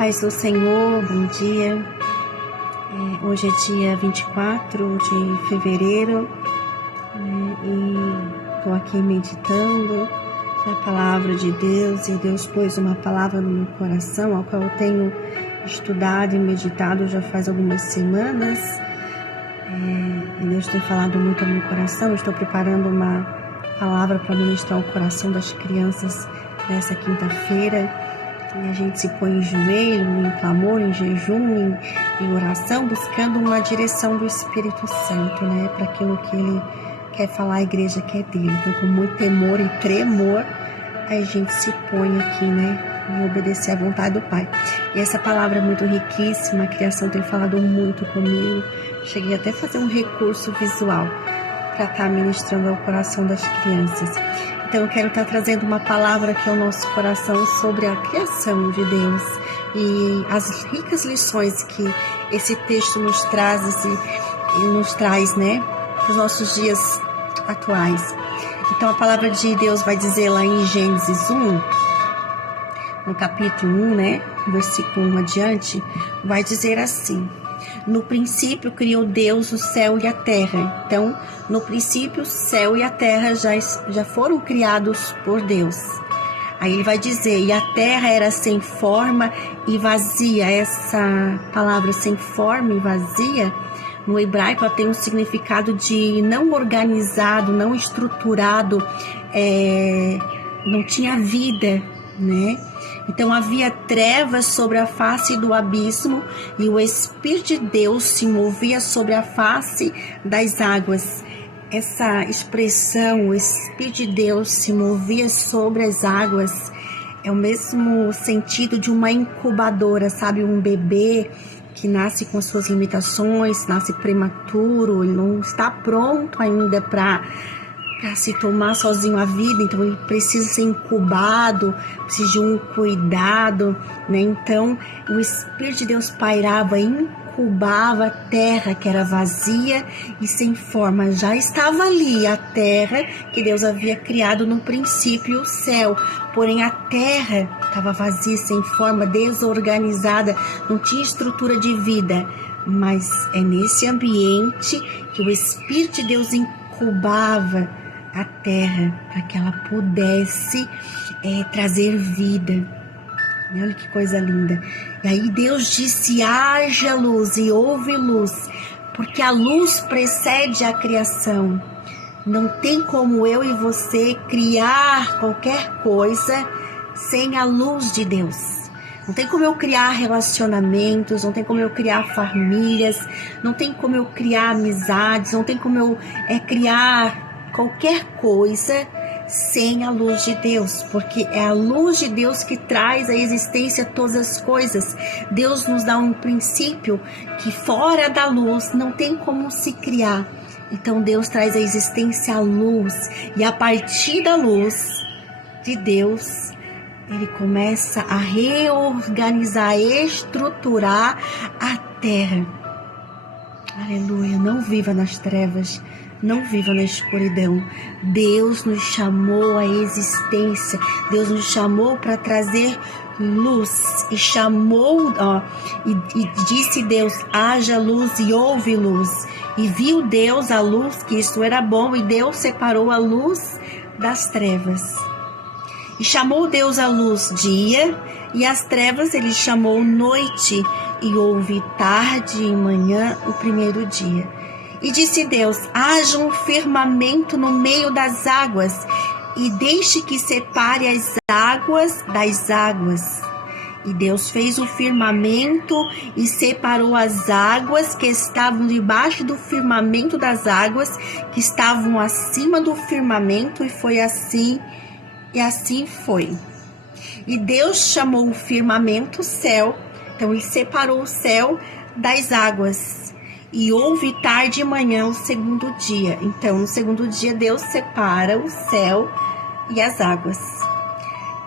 Paz do Senhor, bom dia. Hoje é dia 24 de fevereiro e estou aqui meditando na palavra de Deus, e Deus pôs uma palavra no meu coração, ao qual eu tenho estudado e meditado já faz algumas semanas. E Deus tem falado muito ao meu coração. Eu estou preparando uma palavra para ministrar o coração das crianças nessa quinta-feira. E a gente se põe em joelho, em clamor, em jejum, em oração, buscando uma direção do Espírito Santo, né? Para aquilo que Ele quer falar à igreja que é dele. Então, com muito temor e tremor, a gente se põe aqui, né? Em obedecer à vontade do Pai. E essa palavra é muito riquíssima, a criação tem falado muito comigo. Cheguei até a fazer um recurso visual para estar ministrando ao coração das crianças. Então eu quero estar trazendo uma palavra aqui ao nosso coração sobre a criação de Deus e as ricas lições que esse texto nos traz e nos traz, né, para os nossos dias atuais. Então a palavra de Deus vai dizer lá em Gênesis 1, no capítulo 1, né, versículo 1 adiante, vai dizer assim: no princípio criou Deus o céu e a terra. Então, no princípio, o céu e a terra já foram criados por Deus. Aí ele vai dizer, e a terra era sem forma e vazia. Essa palavra sem forma e vazia, no hebraico, ela tem um significado de não organizado, não estruturado, não tinha vida, né? Então havia trevas sobre a face do abismo e o Espírito de Deus se movia sobre a face das águas. Essa expressão, o Espírito de Deus se movia sobre as águas, é o mesmo sentido de uma incubadora, sabe? Um bebê que nasce com suas limitações, nasce prematuro, ele não está pronto ainda para se tomar sozinho a vida, então ele precisa ser incubado, precisa de um cuidado, né? Então o Espírito de Deus pairava, incubava a terra que era vazia e sem forma. Já estava ali a terra que Deus havia criado no princípio, o céu, porém a terra estava vazia, sem forma, desorganizada, não tinha estrutura de vida. Mas é nesse ambiente que o Espírito de Deus incubava a terra para que ela pudesse trazer vida. E olha que coisa linda. E aí Deus disse: haja luz, e houve luz, porque a luz precede a criação. Não tem como eu e você criar qualquer coisa sem a luz de Deus. Não tem como eu criar relacionamentos, não tem como eu criar famílias, não tem como eu criar amizades, não tem como eu criar qualquer coisa sem a luz de Deus, porque é a luz de Deus que traz à existência todas as coisas. Deus nos dá um princípio que fora da luz não tem como se criar. Então Deus traz à existência a luz, e a partir da luz de Deus, Ele começa a reorganizar, a estruturar a terra. Aleluia, não viva nas trevas, não viva na escuridão. Deus nos chamou à existência. Deus nos chamou para trazer luz. E chamou, e disse Deus: haja luz, e houve luz. E viu Deus a luz, que isso era bom, e Deus separou a luz das trevas. E chamou Deus a luz dia, e as trevas Ele chamou noite. E houve tarde e manhã o primeiro dia. E disse Deus: haja um firmamento no meio das águas, e deixe que separe as águas das águas. E Deus fez o firmamento e separou as águas que estavam debaixo do firmamento das águas que estavam acima do firmamento, e foi assim, e assim foi. E Deus chamou o firmamento céu. Então Ele separou o céu das águas. E houve tarde e manhã o segundo dia. Então, no segundo dia, Deus separa o céu e as águas.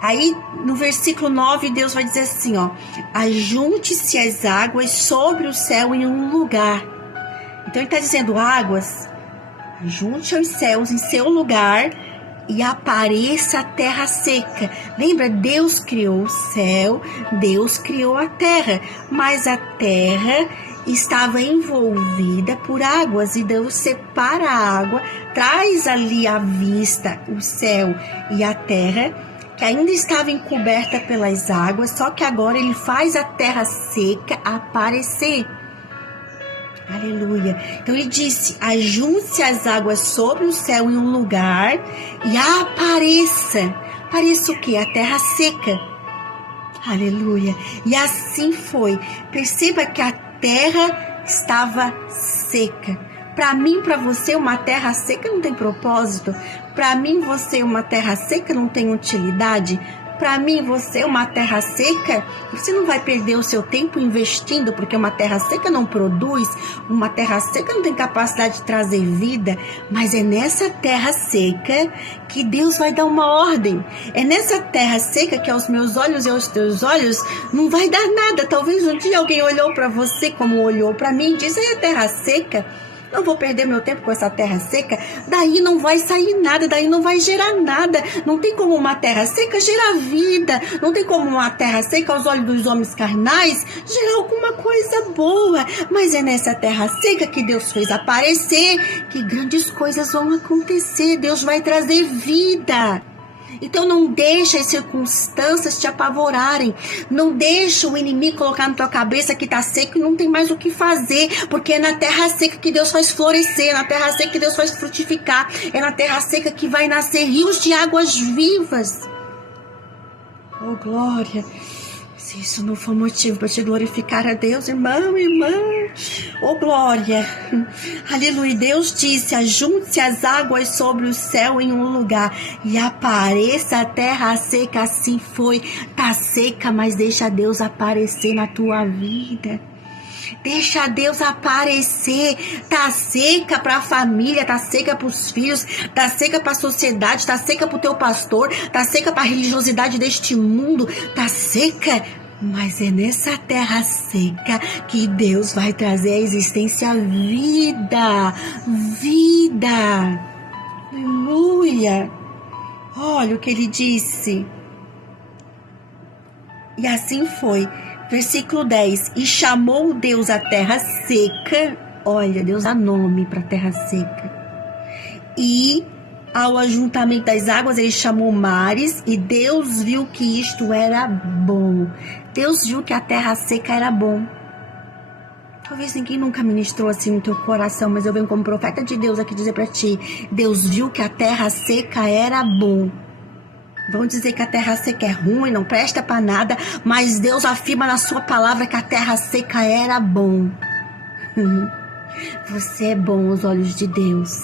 Aí, no versículo 9, Deus vai dizer assim, ajunte-se as águas sobre o céu em um lugar. Então, Ele está dizendo, águas, ajunte os céus em seu lugar e apareça a terra seca. Lembra, Deus criou o céu, Deus criou a terra, mas a terra estava envolvida por águas, e Deus separa a água, traz ali à vista o céu e a terra, que ainda estava encoberta pelas águas, só que agora ele faz a terra seca aparecer. Aleluia. Então ele disse: ajunte-se as águas sobre o céu em um lugar e apareça. Apareça o quê? A terra seca. Aleluia. E assim foi. Perceba que a terra estava seca. Para mim, para você, uma terra seca não tem propósito. Para mim, você, uma terra seca não tem utilidade. Para mim, você, uma terra seca, você não vai perder o seu tempo investindo, porque uma terra seca não produz, uma terra seca não tem capacidade de trazer vida, mas é nessa terra seca que Deus vai dar uma ordem. É nessa terra seca que aos meus olhos e aos teus olhos não vai dar nada. Talvez um dia alguém olhou para você como olhou para mim e disse: aí a terra seca, não vou perder meu tempo com essa terra seca, daí não vai sair nada, daí não vai gerar nada. Não tem como uma terra seca gerar vida, não tem como uma terra seca aos olhos dos homens carnais gerar alguma coisa boa. Mas é nessa terra seca que Deus fez aparecer que grandes coisas vão acontecer. Deus vai trazer vida. Então não deixa as circunstâncias te apavorarem. Não deixa o inimigo colocar na tua cabeça que está seco e não tem mais o que fazer. Porque é na terra seca que Deus faz florescer. É na terra seca que Deus faz frutificar. É na terra seca que vai nascer rios de águas vivas. Oh, glória! Se isso não for motivo para te glorificar a Deus, irmão, irmã, oh glória, aleluia. Deus disse: ajunte-se as águas sobre o céu em um lugar e apareça a terra seca. Assim foi. Tá seca, mas deixa Deus aparecer na tua vida. Deixa Deus aparecer. Tá seca para a família, tá seca para os filhos, tá seca para a sociedade, tá seca para o teu pastor, tá seca para a religiosidade deste mundo, tá seca. Mas é nessa terra seca que Deus vai trazer à existência vida. Vida. Aleluia. Olha o que ele disse. E assim foi. Versículo 10. E chamou Deus a terra seca. Olha, Deus dá nome para a terra seca. E ao ajuntamento das águas ele chamou mares. E Deus viu que isto era bom. Deus viu que a terra seca era bom. Talvez ninguém nunca ministrou assim no teu coração, mas eu venho como profeta de Deus aqui dizer para ti: Deus viu que a terra seca era bom. Vão dizer que a terra seca é ruim, não presta para nada, mas Deus afirma na sua palavra que a terra seca era bom. Você é bom aos olhos de Deus.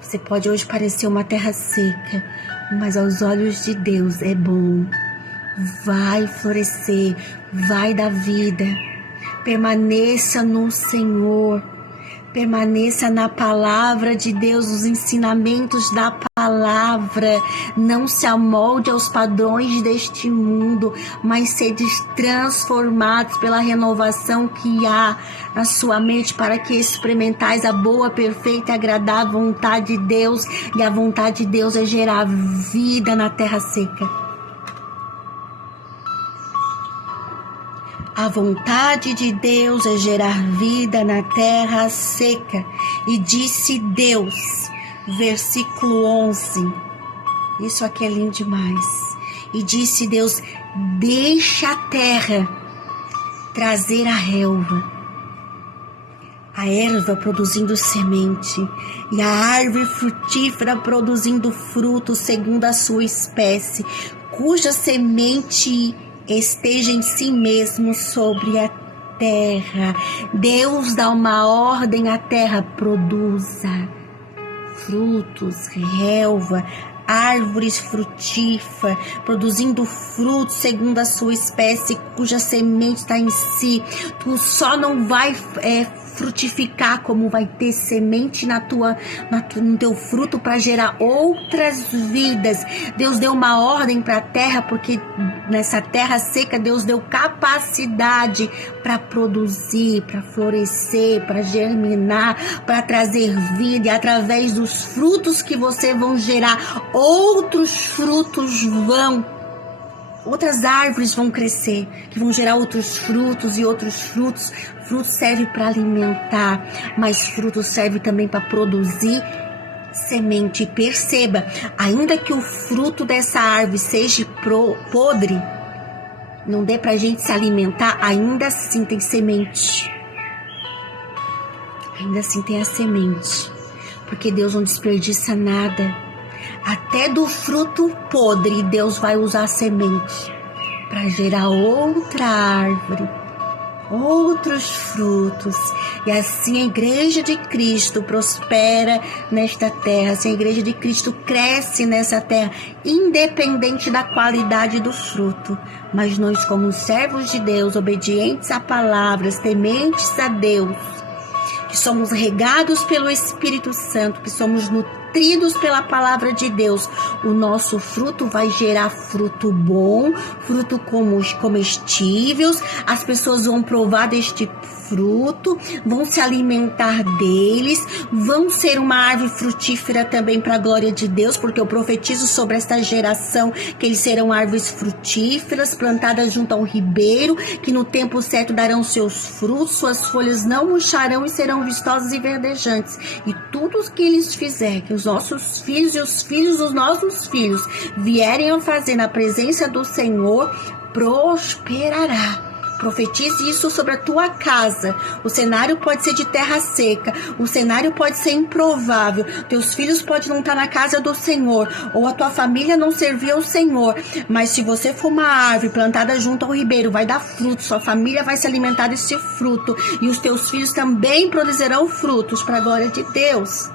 Você pode hoje parecer uma terra seca, mas aos olhos de Deus é bom. Vai florescer, vai dar vida. Permaneça no Senhor. Permaneça na palavra de Deus, os ensinamentos da palavra. Não se amolde aos padrões deste mundo, mas sede transformados pela renovação que há na sua mente, para que experimentais a boa, perfeita e agradável vontade de Deus. E a vontade de Deus é gerar vida na terra seca. A vontade de Deus é gerar vida na terra seca. E disse Deus, versículo 11. Isso aqui é lindo demais. E disse Deus: deixa a terra trazer a relva. A erva produzindo semente. E a árvore frutífera produzindo fruto segundo a sua espécie, cuja semente esteja em si mesmo sobre a terra. Deus dá uma ordem à terra: produza frutos, relva, árvores frutíferas, produzindo frutos segundo a sua espécie, cuja semente está em si. Tu só não vai frutificar, como vai ter semente no teu fruto para gerar outras vidas. Deus deu uma ordem para a terra, porque nessa terra seca Deus deu capacidade para produzir, para florescer, para germinar, para trazer vida, e através dos frutos que você vão gerar, outros frutos outras árvores vão crescer, que vão gerar outros frutos e outros frutos. Frutos serve para alimentar, mas frutos serve também para produzir semente. E perceba, ainda que o fruto dessa árvore seja podre, não dê para a gente se alimentar, ainda assim tem semente. Ainda assim tem a semente, porque Deus não desperdiça nada. Até do fruto podre, Deus vai usar a semente para gerar outra árvore, outros frutos. E assim a Igreja de Cristo prospera nesta terra, assim a Igreja de Cristo cresce nessa terra, independente da qualidade do fruto. Mas nós, como servos de Deus, obedientes a palavras, tementes a Deus, que somos regados pelo Espírito Santo, que somos nutridos pela palavra de Deus, o nosso fruto vai gerar fruto bom, fruto comestíveis. As pessoas vão provar deste fruto, vão se alimentar deles, vão ser uma árvore frutífera também para a glória de Deus, porque eu profetizo sobre esta geração que eles serão árvores frutíferas, plantadas junto ao ribeiro, que no tempo certo darão seus frutos, suas folhas não murcharão e serão vistosas e verdejantes. E tudo o que eles fizerem, que os nossos filhos e os filhos dos nossos filhos vierem a fazer na presença do Senhor, prosperará. Profetize isso sobre a tua casa. O cenário pode ser de terra seca, o cenário pode ser improvável, teus filhos podem não estar na casa do Senhor, ou a tua família não servir ao Senhor, mas se você for uma árvore plantada junto ao ribeiro, vai dar fruto, sua família vai se alimentar desse fruto, e os teus filhos também produzirão frutos para a glória de Deus.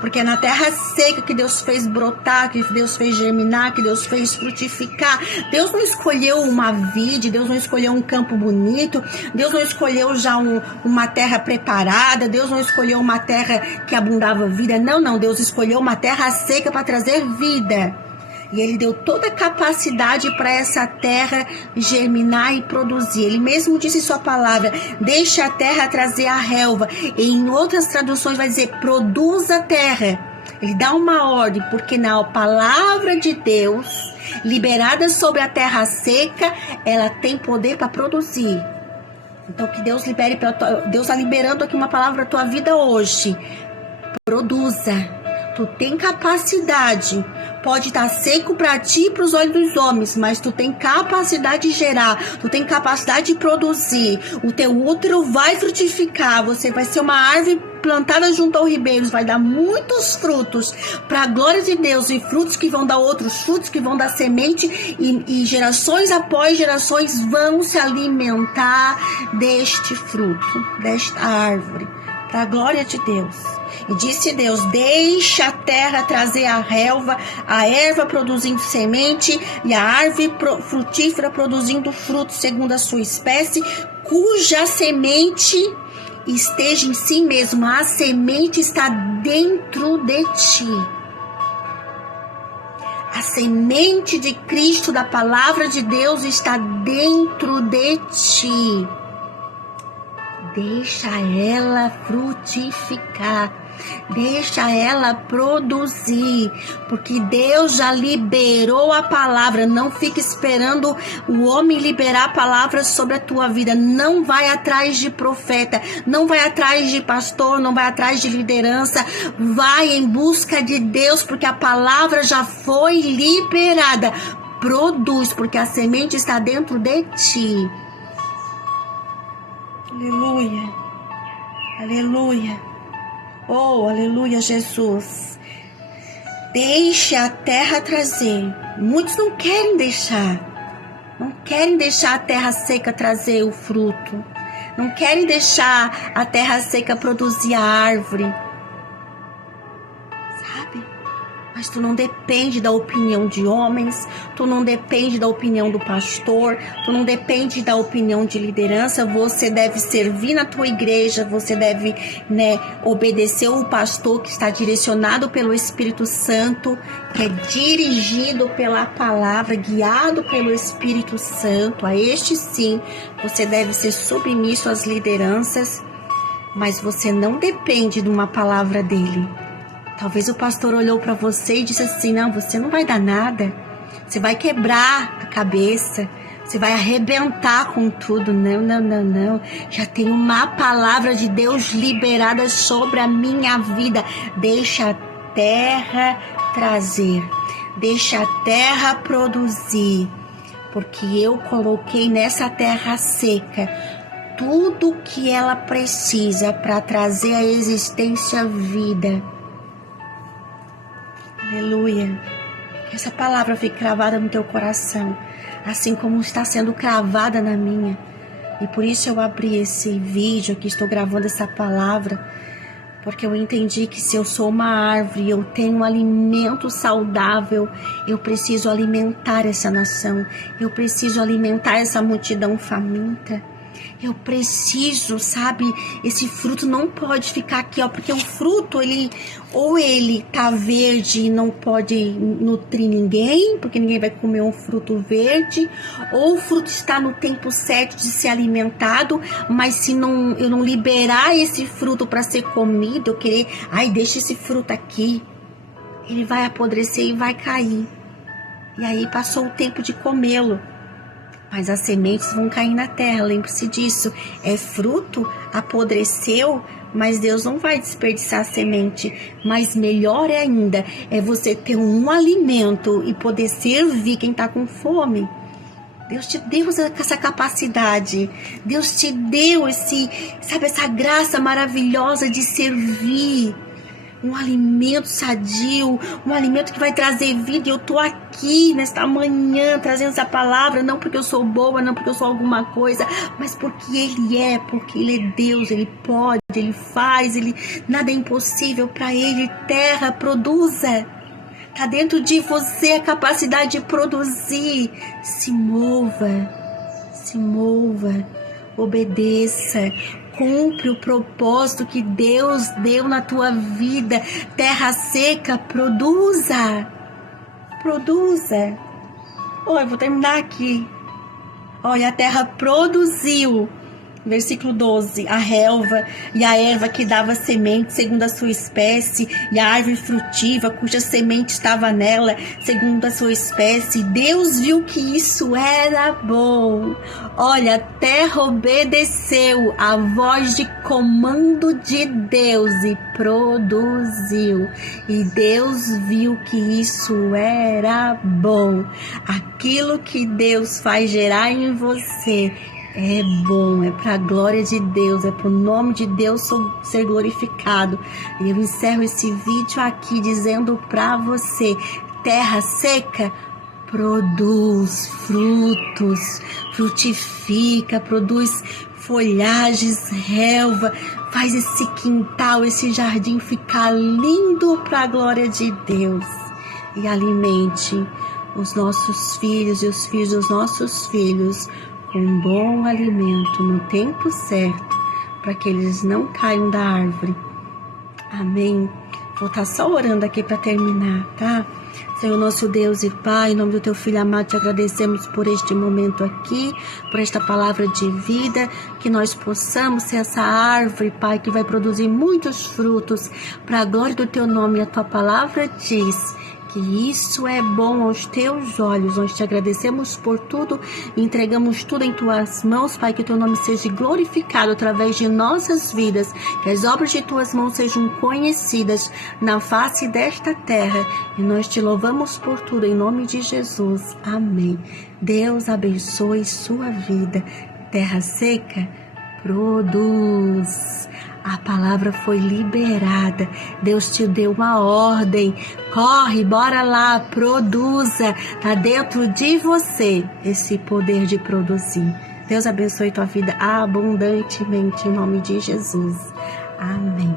Porque é na terra seca que Deus fez brotar, que Deus fez germinar, que Deus fez frutificar. Deus não escolheu uma vide, Deus não escolheu um campo bonito, Deus não escolheu já uma terra preparada, Deus não escolheu uma terra que abundava vida. Não, Deus escolheu uma terra seca para trazer vida. E Ele deu toda a capacidade para essa terra germinar e produzir. Ele mesmo disse em sua palavra, deixe a terra trazer a relva. E em outras traduções vai dizer, produza a terra. Ele dá uma ordem, porque na palavra de Deus, liberada sobre a terra seca, ela tem poder para produzir. Então que Deus libere, Deus está liberando aqui uma palavra para a tua vida hoje. Produza. Tu tem capacidade, pode estar seco para ti e para os olhos dos homens, mas tu tem capacidade de gerar, tu tem capacidade de produzir, o teu útero vai frutificar, você vai ser uma árvore plantada junto ao ribeiro, vai dar muitos frutos para a glória de Deus, e frutos que vão dar outros frutos, que vão dar semente, e gerações após gerações vão se alimentar deste fruto, desta árvore, para a glória de Deus. E disse Deus, deixa a terra trazer a relva, a erva produzindo semente e a árvore frutífera produzindo frutos segundo a sua espécie, cuja semente esteja em si mesma. A semente está dentro de ti. A semente de Cristo, da palavra de Deus, está dentro de ti. Deixa ela frutificar, deixa ela produzir, porque Deus já liberou a palavra. Não fique esperando o homem liberar a palavra sobre a tua vida. Não vai atrás de profeta, não vai atrás de pastor, não vai atrás de liderança. Vai em busca de Deus, porque a palavra já foi liberada. Produz, porque a semente está dentro de ti. Aleluia, aleluia, oh, aleluia, Jesus. Deixe a terra trazer. Muitos não querem deixar a terra seca trazer o fruto, não querem deixar a terra seca produzir a árvore, sabe? Mas tu não depende da opinião de homens, tu não depende da opinião do pastor, tu não depende da opinião de liderança. Você deve servir na tua igreja, você deve, obedecer o pastor que está direcionado pelo Espírito Santo, que é dirigido pela palavra, guiado pelo Espírito Santo. A este sim, você deve ser submisso às lideranças, mas você não depende de uma palavra dele. Talvez o pastor olhou para você e disse assim: não, você não vai dar nada, você vai quebrar a cabeça, você vai arrebentar com tudo. Não. Já tem uma palavra de Deus liberada sobre a minha vida. Deixa a terra trazer, deixa a terra produzir, porque eu coloquei nessa terra seca tudo que ela precisa para trazer à existência vida. Aleluia. Que essa palavra fique cravada no teu coração, assim como está sendo cravada na minha. E por isso eu abri esse vídeo aqui, estou gravando essa palavra, porque eu entendi que se eu sou uma árvore, eu tenho um alimento saudável, eu preciso alimentar essa nação, eu preciso alimentar essa multidão faminta. Eu preciso, sabe, esse fruto não pode ficar aqui, porque o fruto, ele tá verde e não pode nutrir ninguém, porque ninguém vai comer um fruto verde, ou o fruto está no tempo certo de ser alimentado, mas se eu não liberar esse fruto para ser comido, eu querer, deixa esse fruto aqui, ele vai apodrecer e vai cair. E aí passou o tempo de comê-lo. Mas as sementes vão cair na terra, lembre-se disso. É fruto, apodreceu, mas Deus não vai desperdiçar a semente. Mas melhor ainda é você ter um alimento e poder servir quem está com fome. Deus te deu essa capacidade. Deus te deu essa graça maravilhosa de servir. Um alimento sadio, um alimento que vai trazer vida. E eu tô aqui nesta manhã trazendo essa palavra, não porque eu sou boa, não porque eu sou alguma coisa, mas porque Ele é Deus, Ele pode, Ele faz, nada é impossível para Ele. Terra, produza. Tá dentro de você a capacidade de produzir. Se mova, obedeça. Cumpre o propósito que Deus deu na tua vida. Terra seca, produza. Olha, vou terminar aqui. Olha, a terra produziu. Versículo 12, a relva e a erva que dava semente segundo a sua espécie, e a árvore frutífera cuja semente estava nela segundo a sua espécie. Deus viu que isso era bom. Olha, a terra obedeceu a voz de comando de Deus e produziu. E Deus viu que isso era bom. Aquilo que Deus faz gerar em você é bom, é para a glória de Deus, é para o nome de Deus ser glorificado. E eu encerro esse vídeo aqui dizendo para você: terra seca, produz frutos, frutifica, produz folhagens, relva, faz esse quintal, esse jardim ficar lindo para a glória de Deus. E alimente os nossos filhos e os filhos dos nossos filhos com um bom alimento no tempo certo, para que eles não caiam da árvore. Amém? Vou estar só orando aqui para terminar, tá? Senhor nosso Deus e Pai, em nome do Teu Filho amado, te agradecemos por este momento aqui, por esta palavra de vida, que nós possamos ser essa árvore, Pai, que vai produzir muitos frutos para a glória do Teu nome. A Tua palavra diz que isso é bom aos Teus olhos. Nós te agradecemos por tudo e entregamos tudo em Tuas mãos, Pai, que Teu nome seja glorificado através de nossas vidas, que as obras de Tuas mãos sejam conhecidas na face desta terra, e nós te louvamos por tudo, em nome de Jesus. Amém. Deus abençoe sua vida. Terra seca, produz. A palavra foi liberada. Deus te deu uma ordem. Corre, bora lá, produza. Está dentro de você esse poder de produzir. Deus abençoe tua vida abundantemente em nome de Jesus. Amém.